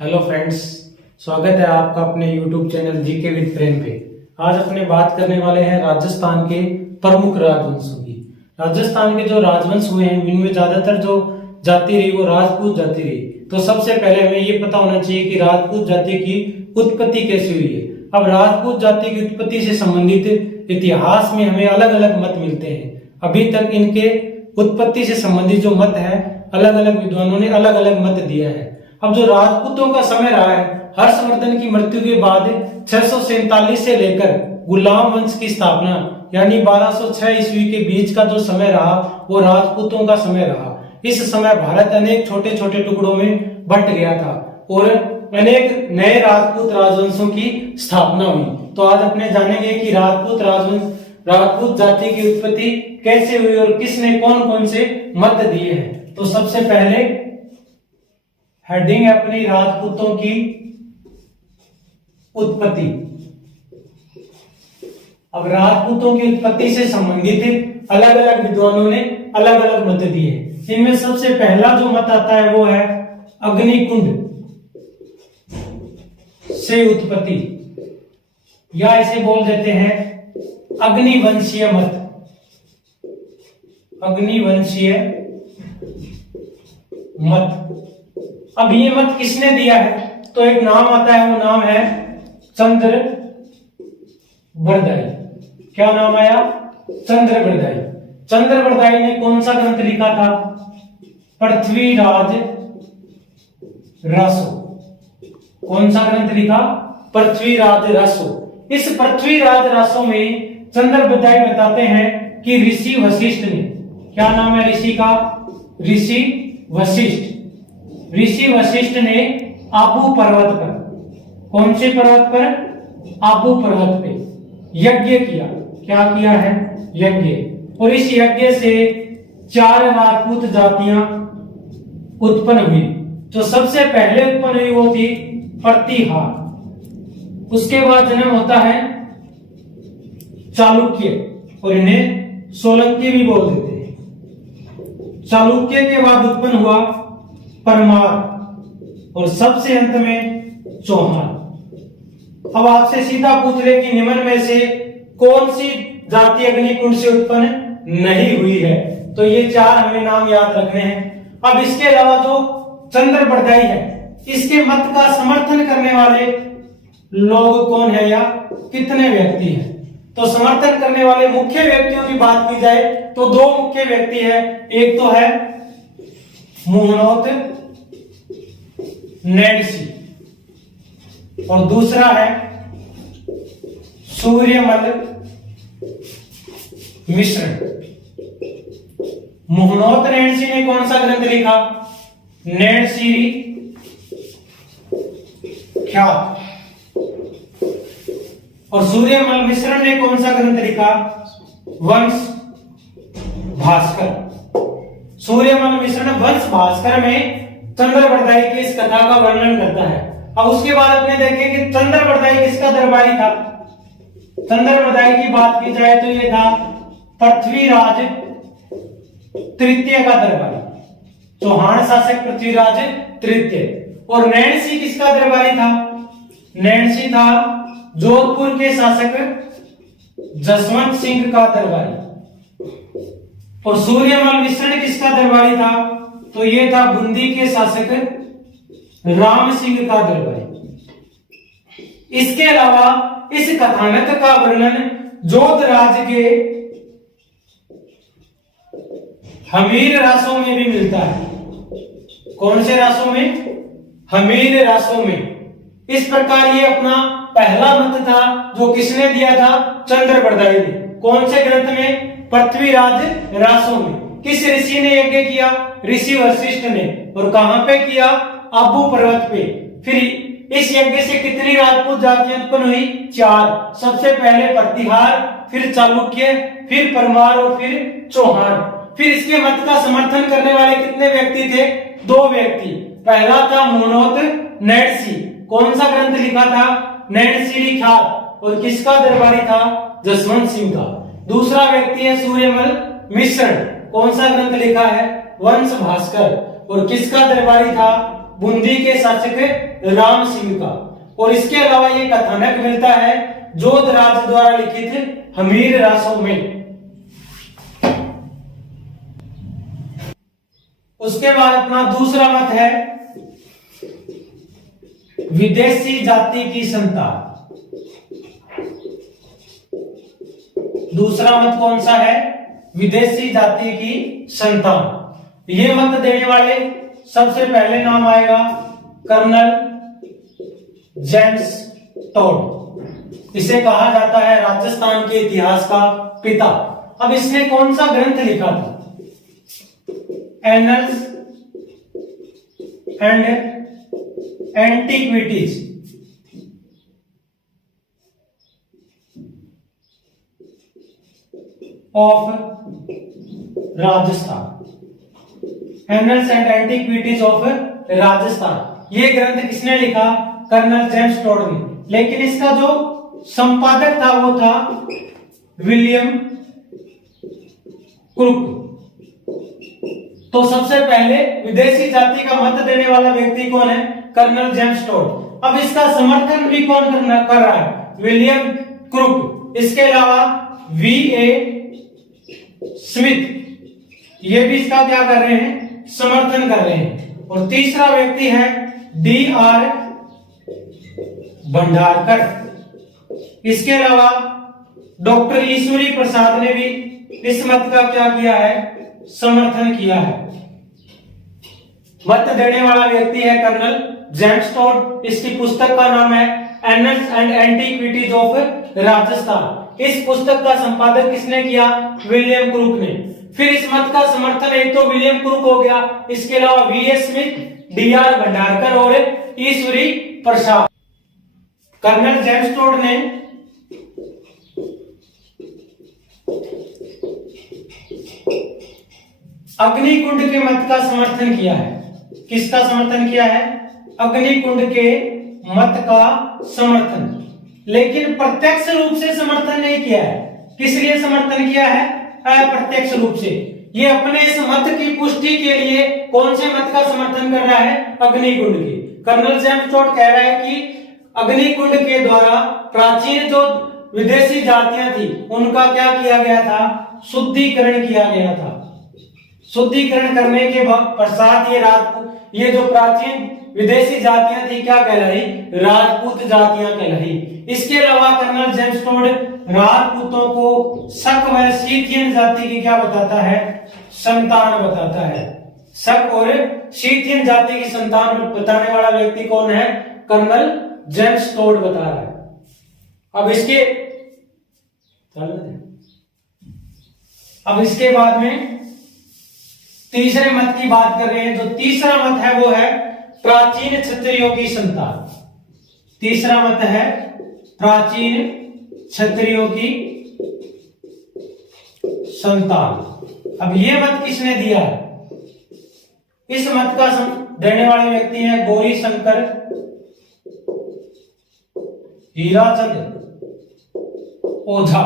Hello friends, स्वागत है आपका अपने YouTube चैनल जीके विद प्रेम पे। आज अपने बात करने वाले हैं राजस्थान के प्रमुख राजवंशों की। राजस्थान के जो राजवंश हुए हैं इनमें ज्यादातर जो जाति रही वो राजपूत जाति रही। तो सबसे पहले हमें ये पता होना चाहिए कि राजपूत जाति की उत्पत्ति कैसे हुई है। अब राजपूत जाति की उत्पत्ति से संबंधित इतिहास में हमें अलग अलग मत मिलते हैं। अभी तक इनके उत्पत्ति से संबंधित जो मत है अलग अलग विद्वानों ने अलग अलग मत दिया है। अब जो राजपूतों का समय रहा है, हर्षवर्धन की मृत्यु के बाद 647 से लेकर गुलाम वंश की स्थापना यानी 1206 ईस्वी के बीच का जो समय रहा वो राजपूतों का समय रहा। इस समय भारत अनेक छोटे छोटे टुकड़ों में बंट गया था और अनेक नए राजपूत राजवंशों की स्थापना हुई। तो आज अपने जानेंगे कि राजपूत राजवंश राजपूत जाति की उत्पत्ति कैसे हुई और किसने कौन कौन से मत दिए हैं। तो सबसे पहले हेडिंग है अपनी राजपूतों की उत्पत्ति। अब राजपूतों की उत्पत्ति से संबंधित अलग अलग विद्वानों ने अलग अलग मत दिए। इनमें सबसे पहला जो मत आता है वो है अग्निकुंड से उत्पत्ति, या इसे बोल देते हैं अग्निवंशीय मत। अग्निवंशीय मत। अब ये मत किसने दिया है? तो एक नाम आता है, वो नाम है चंद्रबरदाई। क्या नाम आया? चंद्रबरदाई। चंद्रबरदाई ने कौन सा ग्रंथ लिखा था? पृथ्वीराज रासो। कौन सा ग्रंथ लिखा? पृथ्वीराज रासो। इस पृथ्वीराज रासो में चंद्रबरदाई बताते हैं कि ऋषि वशिष्ठ ने, क्या नाम है ऋषि का? ऋषि वशिष्ठ। ऋषि वशिष्ठ ने आबू पर्वत पर, कौन से पर्वत पर? आबू पर्वत पे यज्ञ किया। क्या किया है? यज्ञ। और इस यज्ञ से 4 राजपूत जातियां उत्पन्न हुई। तो सबसे पहले उत्पन्न हुई वो थी प्रतिहार। उसके बाद जन्म होता है चालुक्य, और इन्हें सोलंकी भी बोल देते हैं। चालुक्य के बाद उत्पन्न हुआ परमार, और सबसे अंत में चौहान। अब आपसे सीधा पूछ ले कि निम्न में से कौन सी जाति अग्निकुंड से उत्पन्न नहीं हुई है? तो ये 4 हमें नाम याद रखने हैं। अब इसके अलावा जो चंद्रबरदाई है, इसके मत का समर्थन करने वाले लोग कौन है या कितने व्यक्ति हैं? तो समर्थन करने वाले मुख्य व्यक्तियों की बात की जाए तो 2 मुख्य व्यक्ति है। एक तो है मुहनोत नैणसी और दूसरा है सूर्यमल मिश्र। मुहनोत नैणसी ने कौन सा ग्रंथ लिखा? नैणसीरी ख्यात। और सूर्यमल मिश्र ने कौन सा ग्रंथ लिखा? वंश भास्कर। सूर्यमल मिश्र वंश भास्कर में चंद्रबरदाई की इस कथा का वर्णन करता है। अब उसके बाद अपने देखें कि चंद्रबरदाई किसका दरबारी था। चंद्रबरदाई की बात की जाए तो ये था पृथ्वीराज तृतीय का दरबारी। चौहान शासक पृथ्वीराज तृतीय। और नैणसी किसका दरबारी था? नैणसी था जोधपुर के शासक जसवंत सिंह का दरबारी। और सूर्यमल मिश्र किसका दरबारी था? तो ये था बूंदी के शासक राम सिंह का दरबारी। इसके अलावा इस कथानक का वर्णन जोध राज्य के हमीर रासों में भी मिलता है। कौन से रासों में? हमीर रासों में। इस प्रकार ये अपना पहला मत था जो किसने दिया था? चंद्रबरदाई ने। कौन से ग्रंथ में? पृथ्वीराज रासों में। किस ऋषि ने यज्ञ किया? ऋषि वशिष्ठ ने। और कहां पे किया? आबू पर्वत पे। फिर इस यज्ञ से कितनी राजपूत जातियां उत्पन्न हुई? 4। सबसे पहले प्रतिहार, फिर चालुक्य, फिर परमार और फिर चौहान। फिर इसके मत का समर्थन करने वाले कितने व्यक्ति थे? 2 व्यक्ति। पहला था मुहनोत नैणसी। कौन सा ग्रंथ लिखा था? नैणसीरी ख्यात। और किसका दरबारी था? जसवंत सिंह का। दूसरा व्यक्ति है सूर्यमल मिश्र। कौन सा ग्रंथ लिखा है? वंश भास्कर। और किसका दरबारी था? बूंदी के शासक राम सिंह का। और इसके अलावा ये कथानक मिलता है जोध राज द्वारा लिखित हमीर रासों में। उसके बाद अपना दूसरा मत है विदेशी जाति की संतान। दूसरा मत कौन सा है? विदेशी जाति की संतान। ये मत देने वाले सबसे पहले नाम आएगा कर्नल जेम्स टोड। इसे कहा जाता है राजस्थान के इतिहास का पिता। अब इसने कौन सा ग्रंथ लिखा था? Annuls and antiquities of Rajasthan. Annuls and antiquities of Rajasthan, ये ग्रंथ किसने लिखा? कर्नल जेम्स टोड ने। लेकिन इसका जो संपादक था वो था विलियम क्रुक। तो सबसे पहले विदेशी जाति का मत देने वाला व्यक्ति कौन है? Colonel James Tod. अब इसका समर्थन भी कौन कर रहा है? William Crooke. इसके अलावा वी.ए. स्मिथ, ये भी इसका क्या कर रहे हैं? समर्थन कर रहे हैं। और तीसरा व्यक्ति है डी.आर. भंडारकर। इसके अलावा डॉक्टर ईश्वरी प्रसाद ने भी इस मत का क्या किया है? समर्थन किया है। मत देने वाला व्यक्ति है कर्नल जेम्स टोड। इसकी पुस्तक का नाम है annuls and antiquities of Rajasthan. इस पुस्तक का संपादन किसने किया? विलियम क्रुक ने। फिर इस मत का समर्थन एक तो विलियम क्रुक हो गया, इसके अलावा वी.ए. Smith, D R. भंडारकर और Ishwari Prasad. Colonel James Tod ने अग्निकुंड के मत का समर्थन किया है। किसका समर्थन किया है? अग्निकुंड के मत का समर्थन। लेकिन प्रत्यक्ष रूप से समर्थन नहीं किया है। किस लिए समर्थन किया है? अप्रत्यक्ष रूप से। ये अपने इस मत की पुष्टि के लिए कौन से मत का समर्थन कर रहा है? अग्निकुंड के। कर्नल जेम्स टोड कह रहा है कि अग्निकुंड के द्वारा प्राचीन जो विदेशी जातियां थी उनका क्या किया गया था? शुद्धिकरण किया गया था। शुद्धिकरण करने के पश्चात ये जो प्राचीन विदेशी जातियां थी क्या कहलाई? राजपूत जातियां कहलाई। इसके अलावा कर्नल जेम्स टोड राजपूतों को शक व सीथियन जाति की क्या बताता है? संतान बताता है। शक और सीथियन जाति की संतान बताने वाला व्यक्ति कौन है? कर्नल जेम्स टोड बता रहा है। अब इसके बाद में तीसरे मत की बात कर रहे हैं। जो तीसरा मत है वो है प्राचीन क्षत्रियों की संतान। तीसरा मत है प्राचीन क्षत्रियों की संतान। अब ये मत किसने दिया है? इस मत का देने वाले व्यक्ति हैं गौरी शंकर हीराचंद ओझा।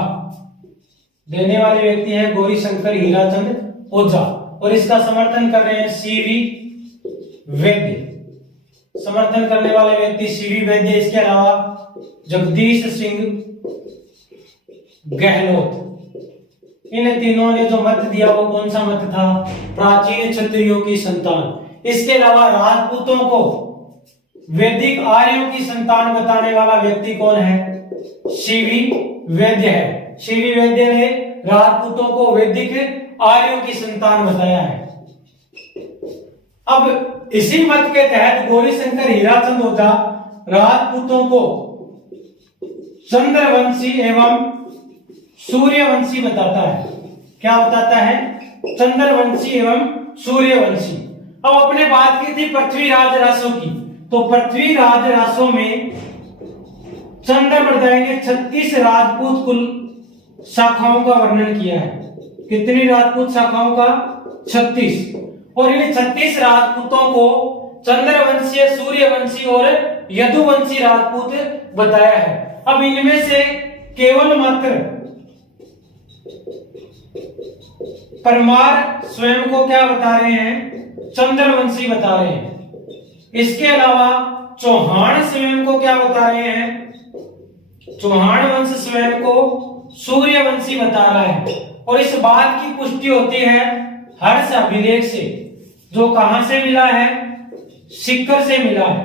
देने वाले व्यक्ति हैं गौरी शंकर हीराचंद ओझा। और इसका समर्थन कर रहे हैं सी.वी. वैद्य। समर्थन करने वाले व्यक्ति सी.वी. वैद्य। इसके अलावा जगदीश सिंह गहलोत। इन तीनों ने जो मत दिया वो कौन सा मत था? प्राचीन क्षत्रियों की संतान। इसके अलावा राजपूतों को वैदिक आर्यों की संतान बताने वाला व्यक्ति कौन है? सी.वी. वैद्य है। सी.वी. वैद्य ने राजपूतों को वैदिक आर्यों की संतान बताया है। अब इसी मत के तहत गौरीशंकर हीराचंद ओझा राजपूतों को चंद्रवंशी एवं सूर्यवंशी बताता है। क्या बताता है? चंद्रवंशी एवं सूर्यवंशी। अब अपने बात की थी पृथ्वीराज रासों की। तो पृथ्वीराज रासों में चंद्रप्रदाय ने 36 राजपूत कुल शाखाओं का वर्णन किया है। कितनी राजपूत शाखाओं का? 36। और इन 36 राजपूतों को चंद्रवंशीय, सूर्यवंशी और यदुवंशी राजपूत बताया है। अब इनमें से केवल मात्र परमार स्वयं को क्या बता रहे हैं? चंद्रवंशी बता रहे हैं। इसके अलावा चौहान स्वयं को क्या बता रहे हैं? चौहान वंश स्वयं को सूर्यवंशी बता रहा है। और इस बात की पुष्टि होती है हर्ष अभिलेख से, जो कहां से मिला है? सीकर से मिला है,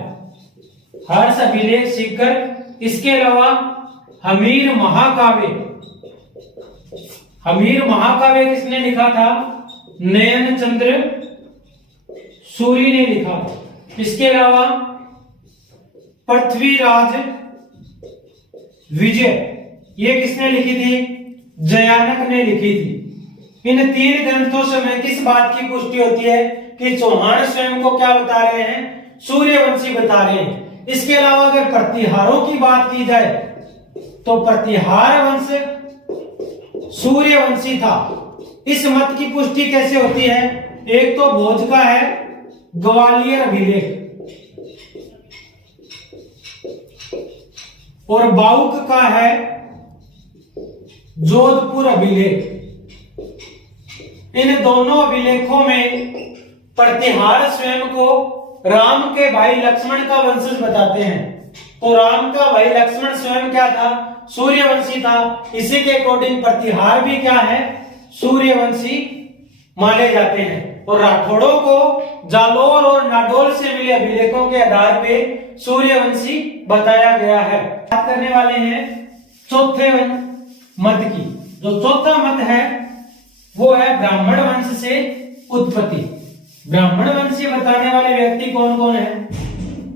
हर्ष अभिलेख सीकर। इसके अलावा हमीर महाकाव्य, हमीर महाकाव्य किसने लिखा था? नयन चंद्र सूरी ने लिखा। इसके अलावा पृथ्वीराज विजय, ये किसने लिखी थी? जयानक ने लिखी थी। इन 3 ग्रंथों से हमें किस बात की पुष्टि होती है कि चौहान स्वयं को क्या बता रहे हैं? सूर्यवंशी बता रहे हैं। इसके अलावा अगर प्रतिहारों की बात की जाए तो प्रतिहार वंश सूर्यवंशी था। इस मत की पुष्टि कैसे होती है? एक तो भोज का है ग्वालियर अभिलेख, और बाउक का है जोधपुर अभिलेख। इन दोनों अभिलेखों में प्रतिहार स्वयं को राम के भाई लक्ष्मण का वंशज बताते हैं। तो राम का भाई लक्ष्मण स्वयं क्या था? सूर्यवंशी था। इसी के अकॉर्डिंग प्रतिहार भी क्या है? सूर्यवंशी माने जाते हैं। और राठौड़ों को जालोर और नाडोल से मिले अभिलेखों के आधार पे सूर्यवंशी बताया गया है। बात करने वाले हैं चौथे मत की। जो चौथा मत है वो है ब्राह्मण वंश से उत्पत्ति। ब्राह्मण वंश से बताने वाले व्यक्ति कौन कौन है?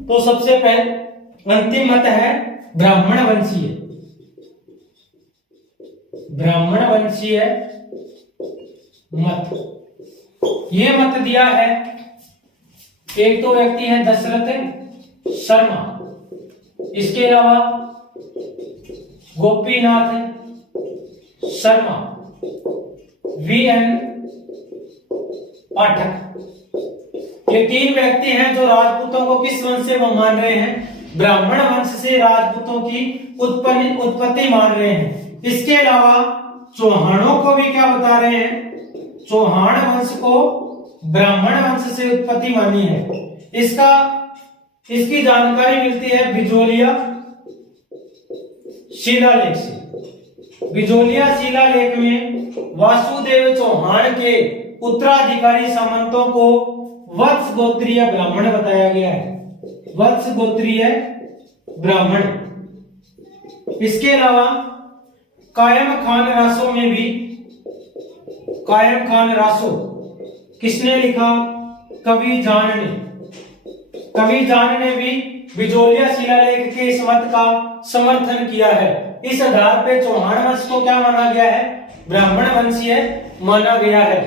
तो सबसे पहले अंतिम मत है ब्राह्मण वंशीय। ब्राह्मण वंशीय मत, ये मत दिया है एक तो व्यक्ति है दशरथ शर्मा, इसके अलावा गोपीनाथ शर्मा, वीएन पाठक। ये 3 व्यक्ति हैं जो राजपूतों को किस वंश से वो मान रहे हैं? ब्राह्मण वंश से राजपूतों की उत्पत्ति मान रहे हैं। इसके अलावा चौहानों को भी क्या बता रहे हैं? चौहान वंश को ब्राह्मण वंश से उत्पत्ति मानी है। इसकी जानकारी मिलती है बिजोलिया शिलालेख से। बिजोलिया शिलालेख में वासुदेव चौहान के उत्तराधिकारी सामंतों को वत्स गोत्रीय ब्राह्मण बताया गया है। वत्स गोत्रीय ब्राह्मण। इसके अलावा कायम खान रासो में भी, कायम खान रासो किसने लिखा? कवि जान ने। कवि जान ने भी बिजोलिया शिलालेख के इस मत का समर्थन किया है। इस आधार पे चौहान वंश को क्या माना गया है? ब्राह्मण वंशीय माना गया है।